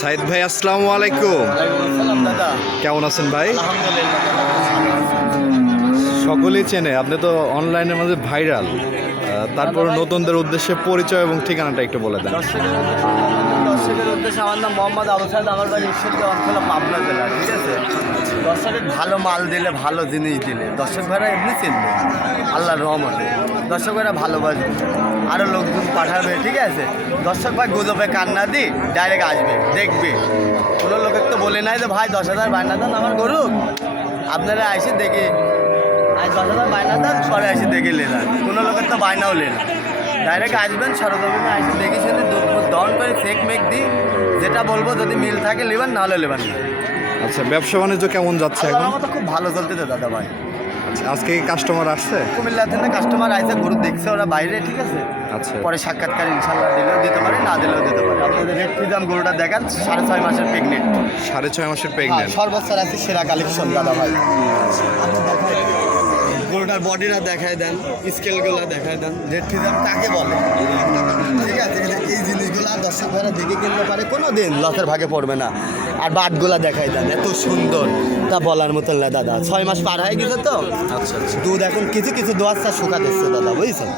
সাইদ ভাই, আসসালামু আলাইকুম। কেমন আছেন ভাই? সকলেই চেনে, আপনি তো অনলাইনের মধ্যে ভাইরাল। তারপর নতুনদের উদ্দেশ্যে পরিচয় এবং ঠিকানাটা একটু বলে দেন। দর্শকের উদ্দেশ্যে আমার নাম মোহাম্মদ আবু সাহেদ আমার বাড়ি ঈশ্বরদী অঞ্চলে পাবনা জেলা, ঠিক আছে? দর্শকের ভালো মাল দিলে ভালো জিনিস দিলে, দর্শক ভাইরা এমনি চিনবে, আল্লাহর রহমতে। দর্শক ভাইরা ভালোবাসবে আরও লোকজন পাঠাবে, ঠিক আছে? দর্শক ভাই গুজবে কান্না দি ডাইরেক্ট আসবে, দেখবে। কোনো লোকের তো বলে নাই যে, ভাই, দশ হাজার বায়না দেন আমার গরু। আপনারা এসে দেখে, আজ দশ হাজার বায়না দেন পরে এসে দেখে লেন। কোনো লোকের তো বায়নাও লেন। ডাইরেক্ট আসবেন, সরজমিনে আসে দেখে শুনে চেক মেক দিই। যেটা বলব যদি মিল থাকে নেবেন নাহলে নেবেন না। আচ্ছা ব্যবসা বাণিজ্য কেমন যাচ্ছে এখন? আমার তো খুব ভালো চলতেছে দাদা ভাই। আচ্ছা, আজকে কি কাস্টমার আসছে? কুমিল্লা থেকে কাস্টমার আইসে গরু দেখছে ওরা বাইরে ঠিক আছে? আচ্ছা। পরে সাক্ষাৎকার ইনশাল্লাহ দিলেও দিতে পারে না দিলেও দিতে পারে। আপনাদের রেড ফ্রিজাম গরুটা দেখান সাড়ে ছয় মাসের প্রেগনেন্ট সাড়ে ছয় মাসের প্রেগনেন্ট সর্বোচ্চ আছে সেরা কালেকশন দাদা ভাই। দেখাই দেন। গরুটার বডিটা দেখায় দেন স্কেলগুলো দেখায় দেন রেড ফিজার কাকে বলে। ঠিক আছে এই জিনিসগুলো আর দর্শক ভাইরা দেখে কিনতে পারে কোনো দিন লসের ভাগে পড়বে না। আর বাটগুলা দেখায় দেন এত সুন্দর। তা বলার মতন না দাদা। ছয় মাস পার হয়ে গেছে তো? আচ্ছা আচ্ছা। দুধ এখন কিছু কিছু দোয়াচ্ছা শুকা দেখছে দাদা বুঝছেন?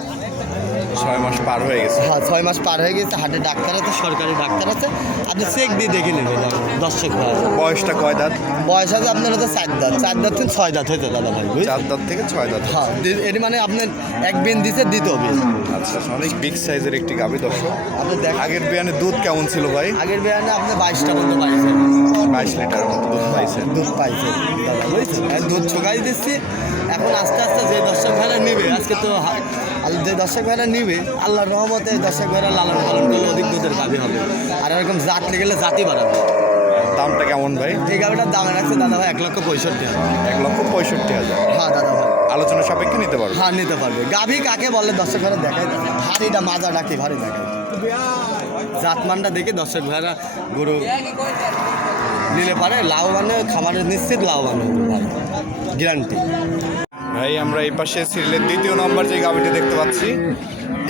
ছয় মাস পার হয়ে গেছে। হ্যাঁ ছয় মাস পার হয়ে গেছে হাটে ডাক্তার আছে সরকারি ডাক্তার আছে। আপনি চেক দিয়ে দেখে নেবেন দর্শক ভাই। বয়সটা কয় দাঁত? বয়স আছে আপনার হচ্ছে চার দাঁত। চার দাঁত থেকে ছয় দাঁত হয়েছে দাদা ভাই চার দাঁত থেকে ছয় দাঁত হ্যাঁ এটি মানে আপনার এক বিন দিতে দ্বিতীয় হবে আচ্ছা অনেক বিগ সাইজের একটি গাভী দর্শক। আপনি দেখ আগের বিয়ানে দুধ কেমন ছিল ভাই? আগের বিয়ানে আপনি বাইশটা মতো পাইছেন। বাইশ লিটার মতো দুধ পাইছেন। দুধ পাইছেন দাদা বুঝছেন আর দুধ ছোকাই দিচ্ছি। এখন আস্তে আস্তে যে দর্শক ভাইরা নেবে আজকে তো আল- যে দর্শক ভাইরা নিবে আল্লাহর রহমতে দর্শক ভাইরা লালন পালন করলে অধিক দুধের গাভী হবে। আর এরকম জাত গেলে জাতি বাড়াবে। দামটা কেমন ভাই? এই গাভিটার দাম রাখছে দাদা ভাই এক লক্ষ পঁয়ষট্টি হাজার। এক লক্ষ পঁয়ষট্টি হাজার? হ্যাঁ দাদা ভাই। আলোচনা সাপেক্ষে নিতে পারবে? হ্যাঁ নিতে পারবে। গাভী কাকে বলে দর্শক ভাইরা দেখায় ভারীটা মাজা কি ভারী দেখায় জাতমানটা দেখে দর্শক ভাইরা গরু নিলে পারে। লাভবান হবে, খামারে নিশ্চিত লাভবান হবে গ্যারান্টি ভাই আমরা এই পাশে সিরিয়ালের দ্বিতীয় নম্বর যে গাবিটি দেখতে পাচ্ছি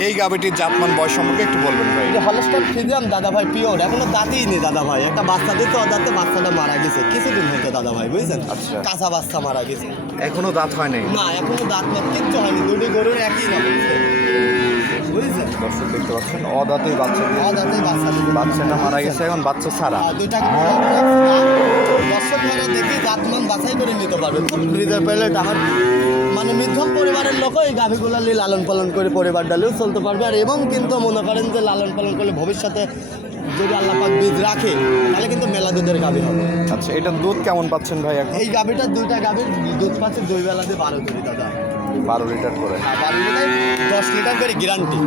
এই গাবিটির জাতমান বয়স সম্পর্কে একটু বলবেন ভাই। হলস্টার ফ্রিজিয়াম দাদা ভাই পিওর। এখনও দাঁতেই নেই দাদা ভাই একটা বাচ্চা দিতে দাঁতে বাচ্চাটা মারা গেছে। কিছুদিন হতে দাদা ভাই বুঝছেন? আচ্ছা। কাঁচা বাচ্চা মারা গেছে। এখনও দাঁত হয় নাই না এখনও দাঁত মাত কিচ্ছু হয়নি। দুটি গরুর একই রকম। বুঝছেন? দর্শক দেখতে পাচ্ছেন অদাঁতেই বাচ্চা দিয়ে দাঁতে বাচ্চা বাচ্চাটা মারা গেছে এখন বাচ্চা ছাড়া। আর দুইটা দর্শক ভাইরা দেখে বাছাই করে নিতে পারবে। খুব হৃদয় প্যালেট আমার মানে মধ্যম পরিবারের লোকও এই গাভীগুলো নিয়ে লালন পালন করে পরিবার ডালেও চলতে পারবে। আর এবং কিন্তু মনে করেন যে লালন পালন করলে ভবিষ্যতে যদি আল্লাহ পাক বীজ রাখে তাহলে কিন্তু মেলা দুধের গাভী হবে। আচ্ছা এটা দুধ কেমন পাচ্ছেন ভাই এখন? এই গাভীটা দুইটা গাভীর দুধ পাচ্ছে দুই বেলাতে বারো করে দাদা। বারো লিটার করে। বারো লিটার দশ লিটার করে গ্যারান্টি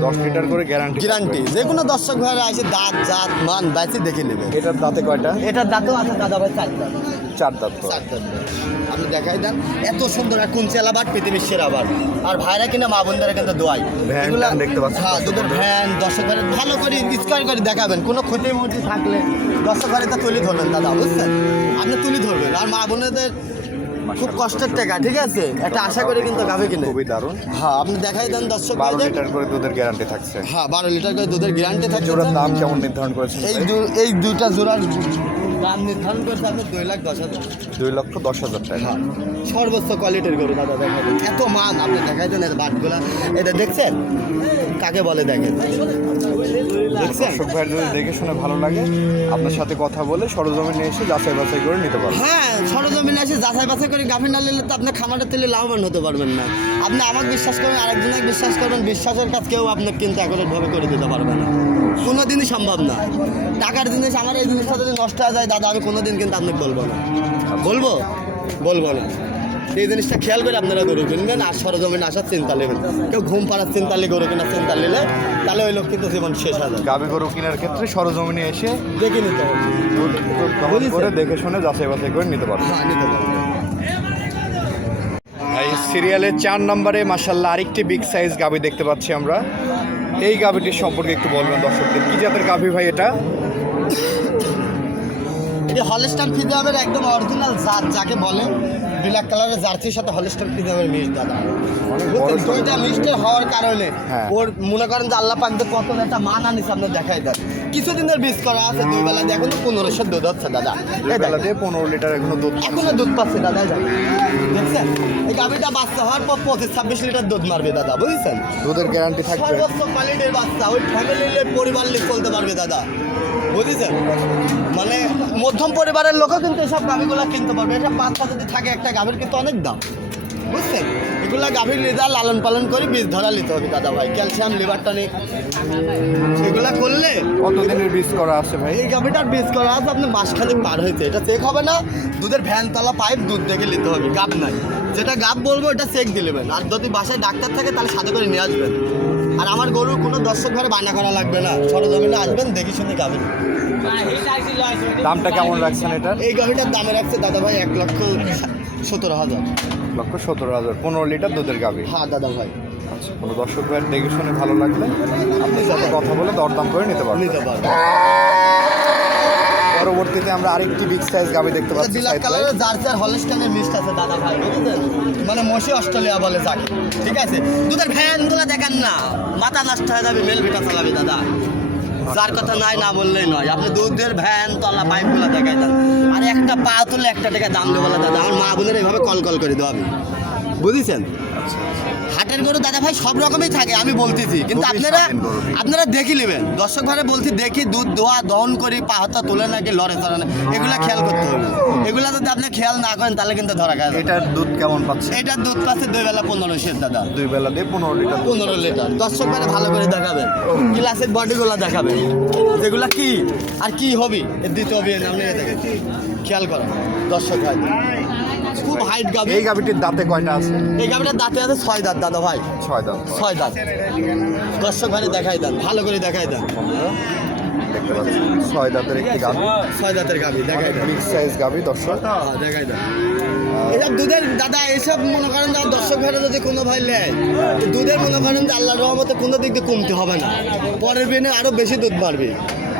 দশ লিটার করে গ্যারান্টি গ্যারান্টি যে কোনো দর্শক ভাইরা আসে দাঁত জাত মান বাইসে দেখে নেবে। এটার দাঁতে কয়টা? এটার দাঁতেও আছে দাদা ভাই চার দাঁত। চার দাঁত চার দাঁত আপনি দেখাই দেন এত সুন্দর আর কুঞ্চেল আবার পৃথিবীর সেরা আবার আর ভাইরা কিনা মা বোনদের কিন্তু দোয়াই। এগুলা- দেখতে পাচ্ছি। হ্যাঁ দুধের ভ্যান দর্শক ঘরে ভালো করে স্কোয়ার করে দেখাবেন। কোনো ক্ষতি মতি থাকলে দর্শক ঘরে তা তুলে ধরবেন দাদা বুঝছেন? আপনি তুলে ধরবেন। আর মা বোনেদের খুব কষ্টের টাকা ঠিক আছে? একটা আশা করে কিন্তু গাভে কিনে। খুবই দারুণ। হ্যাঁ আপনি দেখাই দেন দর্শক বারো। লিটার করে দুধের গ্যারান্টি থাকছে। হ্যাঁ বারো লিটার করে দুধের গ্যারান্টি থাকছে। জোড়ার দাম কেমন নির্ধারণ করেছেন এই এই দুইটা জোড়ার দাম নির্ধারণ করতে আপনি দুই লাখ দশ হাজার। দুই লক্ষ দশ হাজার টাকা। হ্যাঁ, সর্বোচ্চ কোয়ালিটির গরু দাদা দেখাই এত মান আপনি দেখাই দেন বাটগুলা। এটা দেখছেন? কাকে বলে দেখেন? দর্শক ভাইয়ের যদি দেখে শুনে ভালো লাগে। আপনার সাথে কথা বলে সরজমিনে এসে যাচাই বাছাই করে নিতে পারবেন হ্যাঁ সরজমিনে এসে যাচাই বাছাই করে গাভী না নিলে তো আপনি খামারের তেলে লাভবান হতে পারবেন না। আপনি আমাকে বিশ্বাস করবেন আরেকজনকে বিশ্বাস করবেন বিশ্বাসের কাজ কেউ আপনাকে কিন্তু অ্যাকুরেটভাবে করে দিতে পারবে না। কোনো দিনই সম্ভব না। টাকার জিনিস আমার এই জিনিসটা যদি নষ্ট হয়ে যায় দাদা আমি কোনো দিন কিন্তু আপনাকে বলব না। বলব? বলব না। এই জিনিসটা খেয়াল করে আপনারা গরু কিনবেন আর সরজমিনে আসার চিন্তা নেবেন। কেউ ঘুম পাড়ার চিন্তা নিলে গরু কেনার চিন্তা নিলে তাহলে ওই লোক কিন্তু জীবন শেষ যাবে। গাভী গরু কেনার ক্ষেত্রে সরজমিনে এসে দেখে নিতে হবে? করে দেখে শুনে যাচাই বাছাই করে নিতে পারবেন। হ্যাঁ নিতে পারবে এই সিরিয়ালের চার নম্বরে মাসাল্লাহ আরেকটি বিগ সাইজ গাভী দেখতে পাচ্ছি আমরা। এই গাভীটির সম্পর্কে একটু বলবেন দর্শকদের। কি জাতের গাভী ভাই এটা? হলস্টান ফিজামের একদম অরিজিনাল জাত যাকে বলে ব্ল্যাক কালারের জার্সির সাথে হলস্টান ফিজামের মিশ দাদা। বুঝছেন? দুইটা মিষ্টি হওয়ার কারণে হ্যাঁ। ওর মনে করেন যে আল্লাহ পাক কত একটা মান আনিস আপনার দেখাই দেন। কিছুদিনের বীজ করা আছে দুই বেলা এখন তো পনেরোশো দুধ হচ্ছে দাদা। এই বেলা দিয়ে পনেরো লিটার এখনও দুধ এখনও দুধ পাচ্ছে দাদা দেখছেন? এই গাভিটা বাচ্চা হওয়ার পর পঁচিশ ছাব্বিশ লিটার দুধ মারবে দাদা বুঝছেন? দুধের গ্যারান্টি থাকবে। সর্বোচ্চ কোয়ালিটির বাচ্চা ওই ফ্যামিলির পরিবার নিয়ে চলতে পারবে দাদা। বুঝেছেন? মানে মধ্যম পরিবারের লোকও কিন্তু এসব গাভিগুলো কিনতে পারবে। এটা বাচ্চা যদি থাকে একটা গাভীর কিন্তু অনেক দাম। বুঝছেন? এগুলা গাভীর লিদা লালন পালন করে বীজ ধরা নিতে হবে দাদা ভাই। ক্যালসিয়াম লিভার টনিক এগুলা করলে কতদিনের বীজ করা আছে ভাই? এই গাভিটার বীজ করা আছে আপনি মাসখানেক পার হয়েছে। এটা চেক হবে না। দুধের ভ্যানতলা পাইপ দুধ দেখে নিতে হবে। গাব নাই। যেটা গাব বলব এটা চেক দিয়ে নেবেন। আর যদি বাসায় ডাক্তার থাকে তাহলে সাথে করে নিয়ে আসবেন। আর আমার গরুর কোনো দর্শক ঘরে বানা করা লাগবে না। সরজমিনে আসবেন দেখে শুনে গাবেন দামটা কেমন রাখছেন এটার? এই গাভিটার দামে রাখছে দাদা ভাই এক লক্ষ সতেরো হাজার। লক্ষ সতেরো হাজার পনেরো লিটার দুধের গাভী। হ্যাঁ দাদা ভাই। আচ্ছা কোনো দর্শক ভাইয়ের দেখে শুনে ভালো লাগলে আপনি সাথে কথা বলে দরদাম করে নিতে পারবেন। নিতে পারবেন। পরবর্তীতে আমরা আরেকটি বিগ সাইজ গাভী দেখতে পাচ্ছি বিলাক। কালারের জার্সি আর হলস্টানের মিক্সড আছে দাদা ভাই বুঝলেন মানে মশি অস্ট্রেলিয়া বলে যাকে ঠিক আছে? দুধের ভ্যানগুলো দেখেন না। মাথা নষ্ট হয়ে যাবে মেল ভিটা চালাবে দাদা। যার কথা নাই, না বললেই নয়। আপনি দুধের ভ্যান, তলা, পাইপগুলো গুলা দেন। আর একটা পা তুলে একটা টাকা দাম দেবো দাদা। আমার মা বোনের এইভাবে কল কল করে দেওয়া বুঝেছেন? হাটের গরু দাদা ভাই সব রকমই থাকে আমি বলতেছি। কিন্তু আপনারা আপনারা দেখি নেবেন। দর্শক ভাড়া বলছি দেখি দুধ দোয়া দহন করি পা হাতা তুলে নাকি লড়ে চড়ে না এগুলো খেয়াল করতে হবে। এগুলা যদি আপনি খেয়াল না করেন তাহলে কিন্তু ধরা খায়। যাবে। এটার দুধ কেমন পাচ্ছে? এটার দুধ পাচ্ছে দুই বেলা পনেরো শের দাদা। দুই বেলা দিয়ে পনেরো লিটার পনেরো লিটার। দর্শক ভাড়া ভালো করে দেখাবেন। গ্লাসের বডিগুলো দেখাবেন। যেগুলা কি আর কি হবে দিতে হবে খেয়াল করেন। দর্শক ভাই। হাইট গাবি এই গাভীটির দাঁতে কয়টা আছে? এই গাবিটার দাঁতে আছে ছয় দাঁত দাদা ভাই। ছয় দাঁত। ছয় দাঁত। দর্শক ভাই দেখাই দেন ভালো করে দেখাই দেন। দেখতে পাচ্ছি। ছয় দাঁতের একটি গাভী। ছয় দাঁতের গাবি দেখাই দেন। বিগ সাইজ গাভী দর্শক। হ্যাঁ, দেখাই দেন। এসব দুধের দাদা এসব মনে করেন যে দর্শক ভাইরা যদি কোনো ভাই নেয় দুধের মনে করেন যে আল্লাহর রহমতে কোনো দিক দিয়ে কমতে হবে না। পরের দিনে আরও বেশি দুধ বাড়বে।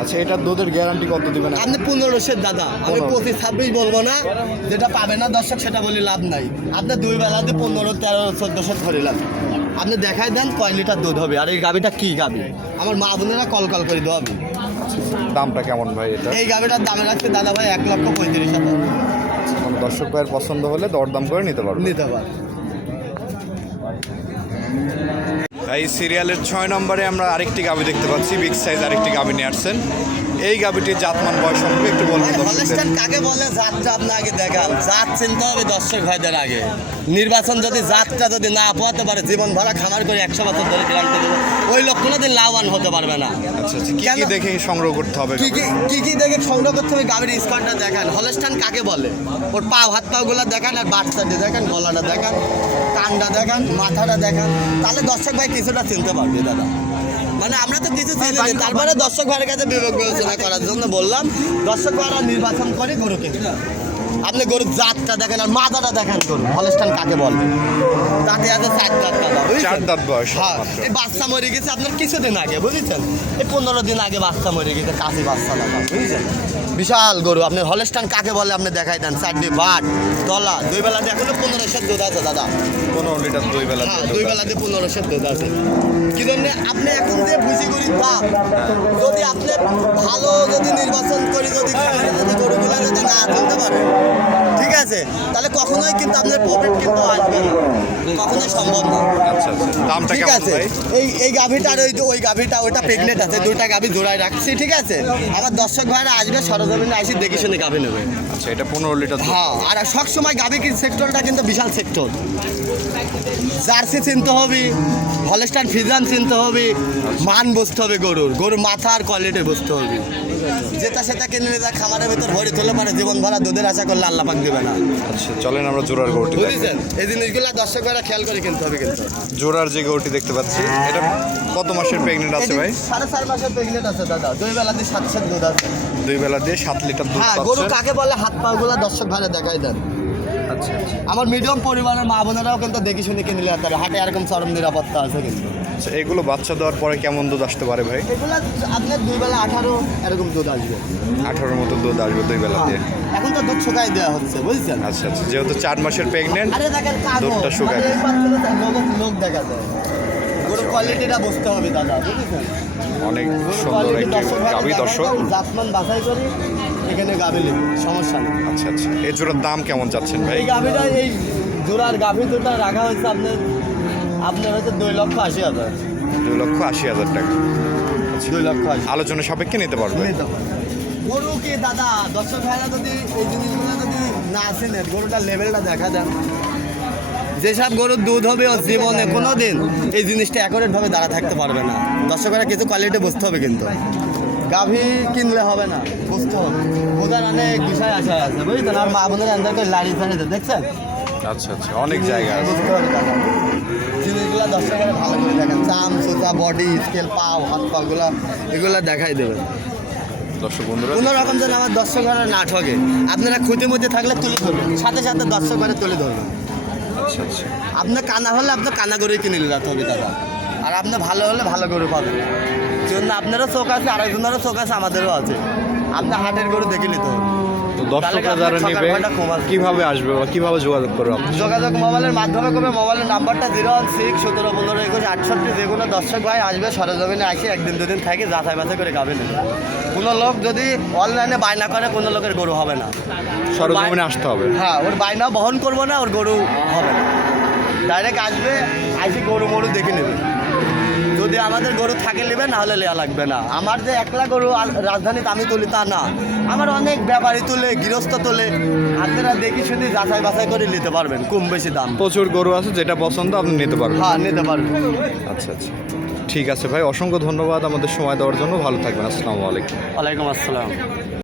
আচ্ছা এটার দুধের গ্যারান্টি কত দিবেন আপনি পনেরোশের দাদা। আমি 15 পঁচিশ ছাব্বিশ বলব না। যেটা পাবে না দর্শক সেটা বলে লাভ নাই। আপনি দুই বেলা বেলাতে পনেরো তেরো চোদ্দশো ধরিলাম আপনি দেখাই দেন কয় লিটার দুধ হবে। আর এই গাবিটা কি গাবি? আমার মা বোনেরা কল কল করে দেওয়া হবে দামটা কেমন ভাই এটা? এই গাবিটার দামে রাখছে দাদা ভাই এক লক্ষ পঁয়ত্রিশ হাজার। দর্শক ভাইয়ের পছন্দ হলে দরদাম করে নিতে পারবেন নিতে পারে এই সিরিয়ালের ছয় নম্বরে আমরা আরেকটি গাভী দেখতে পাচ্ছি বিগ সাইজ আরেকটি গাবি নিয়ে আসছেন। এই গাভীটির জাতমান বয়স সম্পর্কে একটু বলবেন হলস্টাইন কাকে বলে? জাতটা আগে দেখান। জাত চিনতে হবে দর্শক ভাইদের আগে। নির্বাচন যদি জাতটা যদি না পোয়াতে পারে জীবন ভরা খামার করে একশো বছর ধরে দেবো। ওই লোক কোনোদিন লাভবান হতে পারবে না। আচ্ছা আচ্ছা কি? দেখে সংগ্রহ করতে হবে কি কি কি কি দেখে সংগ্রহ করতে হবে? গাবির স্কটটা দেখান। হলস্টাইন কাকে বলে? ওর পা হাত পাগুলো দেখান আর বাচ্চাটি দেখান গলাটা দেখান কানটা দেখান মাথাটা দেখান। তাহলে দর্শক ভাই কিছুটা চিনতে পারবে দাদা। মানে আমরা তো কিছু চিনি না তারপরে দর্শক ভাইয়ের কাছে বিবেক বিবেচনা করার জন্য বললাম দর্শক ভাইরা নির্বাচন করে গরু কিনতে আপনি গরুর জাতটা দেখেন আর মাথাটা দেখেন গরু হলস্টাইন কাকে বলে? তাতে আছে চার দাঁত দাদা? চার দাঁত বয়স হ্যাঁ এই বাচ্চা মরে গেছে আপনার কিছুদিন আগে বুঝেছেন? এই পনেরো দিন আগে বাচ্চা মরে গেছে কাশি বাচ্চা দাদা বুঝেছেন? বিশাল গরু আপনি হলস্টান কাকে বলে আপনি দেখাই দেন চারটি বাট তলা দুই বেলা দিয়ে এখনও পনেরোশো দুধ আছে দাদা। পনেরো লিটার দুই বেলা হ্যাঁ দুই দুধ বেলা দিয়ে পনেরোশো দুধ আছে। কি জন্য? আপনি এখন যে ভুসি করি দাম যদি আপনি ভালো যদি নির্বাচন করি যদি গরুগুলো যদি না তুলতে পারে ঠিক আছে? তাহলে কখনোই কিন্তু আপনার প্রফিট কিন্তু আসবে কখনোই সম্ভব না। আচ্ছা আচ্ছা। দামটা ঠিক আছে? এই এই গাভিটা আর ওই ওই গাভীটা ওইটা প্রেগনেন্ট আছে দুটা গাভি জোড়ায় রাখছি ঠিক আছে? আমার দর্শক ভাইরা আসবে সরজমিনে আসি দেখে শুনে গাভী নেবে। আচ্ছা এটা পনেরো লিটার। হ্যাঁ আর সবসময় গাভী গাভি সেক্টরটা কিন্তু বিশাল সেক্টর জার্সি চিনতে হবে হলস্টার ফিজান চিনতে হবে মান বুঝতে হবে গরুর। গরুর মাথা আর কোয়ালিটি বুঝতে হবে। যেটা সেটা কিনে নিয়ে যা খামারের ভিতর ভরে তুলে পারে জীবন ভরা দুধের আশা করলে আল্লাহ পাক দেবে না। আচ্ছা চলেন আমরা জোড়ার গরুটি। বুঝেছেন? এই জিনিসগুলো দর্শক ভাইরা খেয়াল করে কিনতে হবে কিন্তু। জোড়ার যে গরুটি দেখতে পাচ্ছি এটা কত মাসের প্রেগনেন্ট আছে ভাই? সাড়ে চার মাসের প্রেগনেন্ট আছে দাদা। দুই বেলা দিয়ে সাত সাত দুধ আছে। দুই বেলা দিয়ে সাত লিটার দুধ হ্যাঁ গরু কাকে বলে হাত পা গুলা দর্শক ভাইরা দেখাই দেন। আচ্ছা আচ্ছা। আমার মিডিয়াম পরিবারের মা বোনেরাও কিন্তু দেখে শুনে কিনে নিতে পারে। হাটে এরকম চরম নিরাপত্তা আছে কিন্তু। আচ্ছা এগুলো বাচ্চা দেওয়ার পরে কেমন দুধ আসতে পারে ভাই? এগুলা আপনার দুই বেলা আঠারো এরকম দুধ আসবে। আঠারোর মতো দুধ আসবে দুই বেলা দিয়ে? এখন তো দুধ শুকাই দেওয়া হচ্ছে বুঝছেন? আচ্ছা আচ্ছা যেহেতু চার মাসের প্রেগনেন্ট দুধটা শুকায়। মানে লোক লোক দেখা যায়। গরুর কোয়ালিটিটা বুঝতে হবে দাদা বুঝেছেন? অনেক সুন্দর একটি গাবি দর্শক। জাতমান বাছাই করি। এখানে গাভি নেবে সমস্যা নেই। আচ্ছা আচ্ছা। এই জোড়ার দাম কেমন চাচ্ছেন ভাই? এই গাভিটা এই জোড়ার গাভি দুটা রাখা হয়েছে আপনার আপনার হচ্ছে দুই লক্ষ আশি হাজার। দুই লক্ষ আশি হাজার টাকা। দুই লক্ষ আশি। আলোচনা সাপেক্ষে নিতে পারবে? গরু কি দাদা দর্শক ভাইরা যদি এই জিনিসগুলো যদি না আসেন গরুটার লেভেলটা দেখা দেন যেসব গরুর দুধ হবে ও জীবনে কোনো দিন এই জিনিসটা অ্যাকুরেট ভাবে দাঁড়া থাকতে পারবে না। দর্শকেরা কিছু কোয়ালিটি বুঝতে হবে কিন্তু। গাভী কিনলে হবে না বুঝতে হবে বোঝার অনেক বিষয় আছে বুঝছেন আর মা বোনের আন্দার করে লাড়ি ফাড়িতে দেখছেন আচ্ছা আচ্ছা অনেক জায়গা আছে। জিনিসগুলো দর্শকেরা ভালো করে দেখেন চাম সুতা বডি স্কেল পাও হাত পাগুলা এগুলো দেখাই দেবেন দর্শক বন্ধুরা কোনো রকম যেন আমার দর্শক ঘরে না ঠকে। আপনারা মুতে থাকলে তুলে ধরবেন সাথে সাথে দর্শক ঘরে তুলে ধরবেন। আচ্ছা আচ্ছা। আপনার কানা হলে আপনার কানা গরুই কিনে নিতে হবে দাদা। আর আপনার ভালো হলে ভালো করে পাবেন। জন্য আপনারও চোখ আছে আরেকজনেরও চোখ আছে আমাদেরও আছে। আপনার হাটের গরু দেখে নিতে হবে দর্শকরা যারা নেবে। কীভাবে আসবে বা কীভাবে যোগাযোগ করবে যোগাযোগ মোবাইলের মাধ্যমে করবে মোবাইলের নাম্বারটা জিরো ওয়ান সিক্স সতেরো পনেরো একুশ আটষট্টি যে কোনো দর্শক ভাই আসবে সরজমিনে আসে একদিন দুদিন থাকে যাচাই বাছাই করে কোনো লোক যদি অনলাইনে বায়না করে কোনো লোকের গরু হবে না। সরজমিনে আসতে হবে? হ্যাঁ ওর বায়না বহন করব না ওর গরু হবে না। ডাইরেক্ট আসবে আসি গরু মরু দেখে নেবে। আমাদের গরু থাকে নেবে না হলে লেয়া লাগবে না। আমার যে একলা গরু রাজধানীতে আমি তুলি তা না। আমার অনেক ব্যাপারী তুলে গৃহস্থ তুলে আপনারা দেখি শুধু যাচাই বাছাই করে নিতে পারবেন কম বেশি দাম। প্রচুর গরু আছে যেটা পছন্দ আপনি নিতে পারবেন। হ্যাঁ নিতে পারবেন। আচ্ছা আচ্ছা। ঠিক আছে ভাই অসংখ্য ধন্যবাদ আমাদের সময় দেওয়ার জন্য। ভালো থাকবেন আসসালামু আলাইকুম। ওয়ালাইকুম আসসালাম।